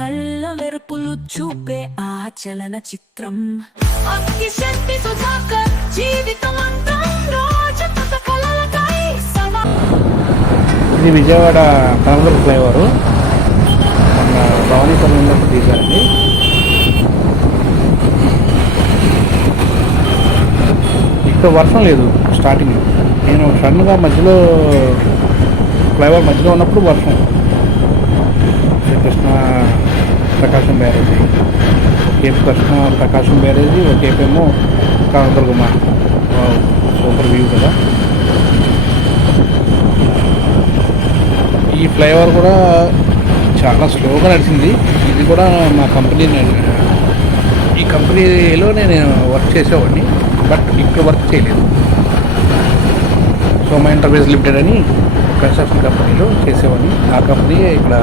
కళ్ళ వెరుపులు చూపే ఆ చలన చిత్రం. అక్కి శక్తి సుధాకర్ జీవితం ఇది విజయవాడ కనగల ఫ్లైఓవర్. మన భవానీపురం ఉన్నప్పుడు తీశారండి. ఇక్కడ వర్షం లేదు స్టార్టింగ్ నేను సడన్గా మధ్యలో ఫ్లైఓవర్ మధ్యలో ఉన్నప్పుడు వర్షం. శ్రీకృష్ణ ప్రకాశం బ్యారేజీ. కేపు కృష్ణ ప్రకాశం బ్యారేజీ ఒకేపేమో కనకదుర్గమ్మ సూపర్ వ్యూ కదా. ఈ ఫ్లైఓవర్ కూడా చాలా స్లోగా నడిచింది. ఇది కూడా మా కంపెనీ ఈ కంపెనీలో నేను వర్క్ చేసేవాడిని బట్ ఇక్కడ వర్క్ చేయలేదు. సోమా ఎంటర్ప్రైజ్ లిమిటెడ్ అని కన్స్ట్రక్షన్ కంపెనీలో చేసేవాడిని. ఆ కంపెనీ ఇక్కడ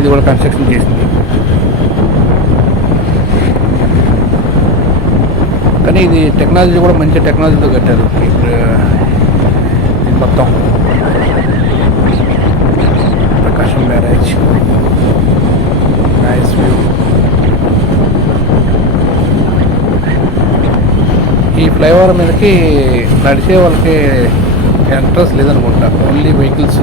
ఇది కూడా కన్స్ట్రక్షన్ చేసింది. కానీ ఇది టెక్నాలజీ కూడా మంచి టెక్నాలజీతో కట్టారు. ఇప్పుడు ఇది మొత్తం. ప్రకాశం బ్యారేజ్. నైస్ వ్యూ ఈ ఫ్లైఓవర్ మీదకి నడిచే వాళ్ళకి ఎంట్రన్స్ లేదనుకుంటా. ఓన్లీ వెహికల్స్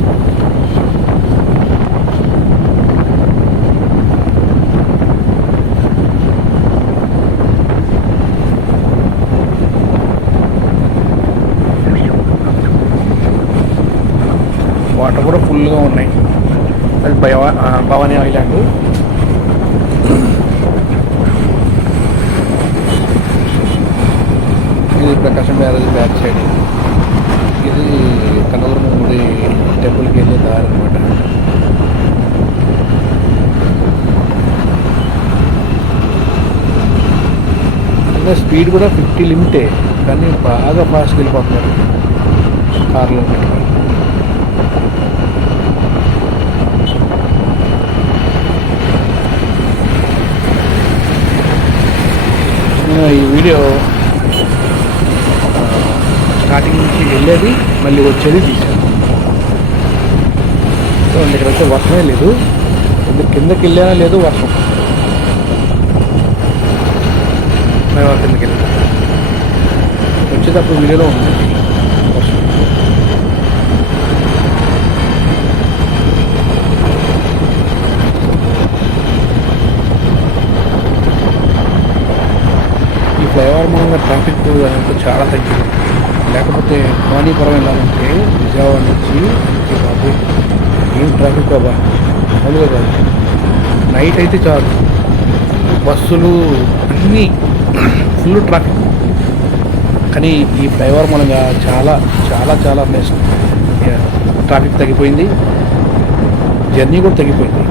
వాటర్ కూడా ఫుల్గా ఉన్నాయి. అది భయవా భవానీ ఐలాండ్. ఇది ప్రకాశం బ్యారేజ్ బ్యాక్ సైడ్. ఇది కనకదుర్గ గుడి టెంపుల్కి వెళ్ళే దారి అనమాట అంటే స్పీడ్ కూడా ఫిఫ్టీ లిమిటే కానీ బాగా ఫాస్ట్గా వెళ్ళిపోతున్నారు. కార్లో నేను ఈ వీడియో స్టార్టింగ్ నుంచి వెళ్ళేది మళ్ళీ వచ్చేది తీశాను సో ఇక్కడ అయితే వర్షమే లేదు. కిందకి వెళ్ళానా లేదు వర్షం. మేము కిందకి వెళ్ళాం వచ్చేటప్పుడు వీడియోలో ఉంది. వర్షం. ఫ్లైఓవర్ మూలంగా ట్రాఫిక్ అనేది చాలా తగ్గింది. లేకపోతే భవానీపురం వెళ్ళాలంటే విజయవాడ నుంచి బాబు. ఏం ట్రాఫిక్ బాబా? మామూలుగా కాదు. నైట్ అయితే చాలు. బస్సులు అన్నీ ఫుల్ ట్రాఫిక్. కానీ ఈ ఫ్లైఓవర్ మూలంగా చాలా చాలా చాలా బెస్ట్ ట్రాఫిక్ తగ్గిపోయింది. జర్నీ కూడా తగ్గిపోయింది.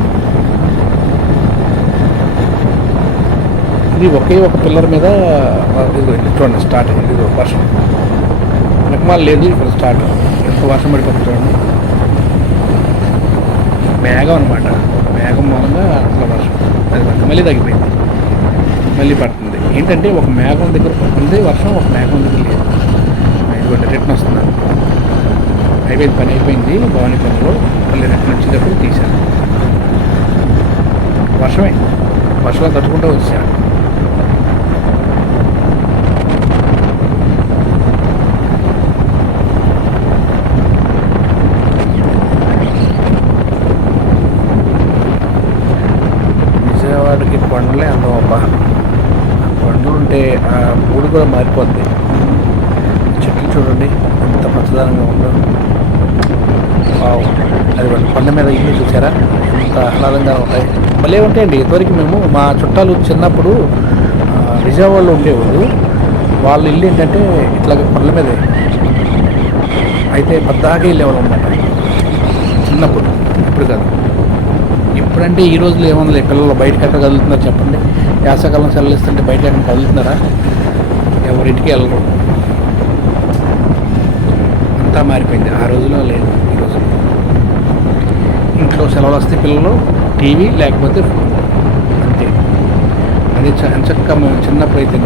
ఇది ఒకే ఒక పిల్లర్ మీద చూడండి స్టార్ట్ అయింది. ఒక వర్షం. వెనకమాల లేదు ఇక్కడ స్టార్ట్ ఎంత వర్షం పడిపోతుంది చూడండి. మేఘం అనమాట మేఘం మూలంగా అట్లా వర్షం. అది పడుతుంది. మళ్ళీ తగ్గిపోయింది. మళ్ళీ పడుతుంది. ఏంటంటే ఒక మేఘం దగ్గర ఉంది వర్షం ఒక మేఘం దగ్గర లేదు. ఇదిగోండి రిటర్న్ వస్తున్నాను. అయిపోయింది పని అయిపోయింది. భవానీ పనిలో మళ్ళీ రిటర్న్ వచ్చేటప్పుడు తీశాను. వర్షమే. వర్షం తట్టుకుంటూ వచ్చాను విజయవాడకి కొండలే అందం అబ్బా ఆ కొండలు ఉంటే ఆ మూడు కూడా మారిపోద్ది. చెట్లు చూడండి ఎంత పచ్చదనంగా ఉందో. వావ్. అది వాళ్ళ కొండ మీద ఇల్లు చూసారా? ఎంత ఆహ్లాదంగా ఉంటాయి. భలే ఉంటాయండి. ఇదివరకు మేము మా చుట్టాలు చిన్నప్పుడు విజయవాడలో ఉండేవాళ్ళు. వాళ్ళ ఇల్లు ఏంటంటే ఇట్లా కొండల మీదే. అయితే పద్దాగా వెళ్ళేవాళ్ళు అనమాట చిన్నప్పుడు. ఇప్పుడు కాదు. ఇప్పుడంటే ఈ రోజులు ఏమన్నా పిల్లలు బయటకు ఎక్కడ కదులుతున్నారు చెప్పండి. వేసవకాలం సెలవులిస్తుంటే బయట ఎక్కడ కదులుతున్నారా? ఎవరింటికి వెళ్ళరు. అంతా మారిపోయింది. ఆ రోజులో లేదు ఈ రోజు. ఇంట్లో సెలవులు వస్తే పిల్లలు టీవీ లేకపోతే ఫోన్. అంతే. అది చ చక్కగా మేము చిన్నప్పుడు అయితే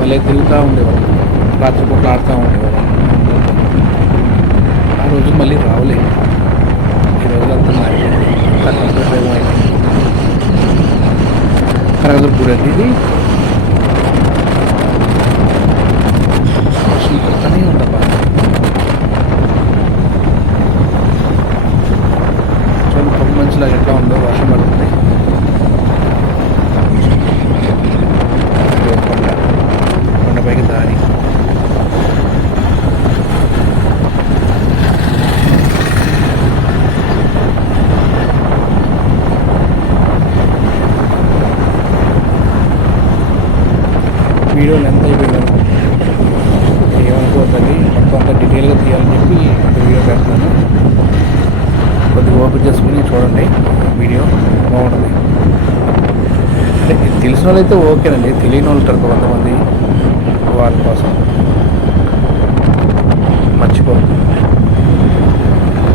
భలే తిరుగుతూ ఉండేవాళ్ళం. రాత్రిపూట ఆడుతూ ఉండేవాళ్ళం. ఆ రోజు మళ్ళీ రావలేదు. ఈ రోజులంతా మారిపోయింది. Karena udah ini ఇది తెలిసిన ఓకేనండి. తెలియని వాళ్ళు ఉంటారు కొంతమంది వాళ్ళ కోసం. మర్చిపోవద్దు.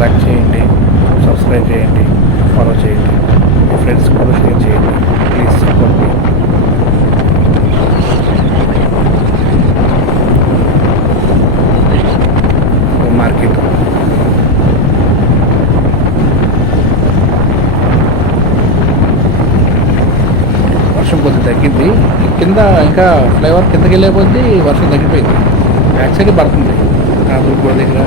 లైక్ చేయండి సబ్స్క్రైబ్ చేయండి ఫాలో చేయండి. మీ ఫ్రెండ్స్ కూడా షేర్ చేయండి. ప్లీజ్ సపోర్ట్ మీ. వర్షం కొద్దిగా తగ్గింది. కింద ఇంకా ఫ్లైఓవర్ కిందకి వెళ్ళే కొద్దీ వర్షం తగ్గిపోయింది. బ్యాక్ సైడ్ పడుతుంది కాదు కూడా దగ్గర.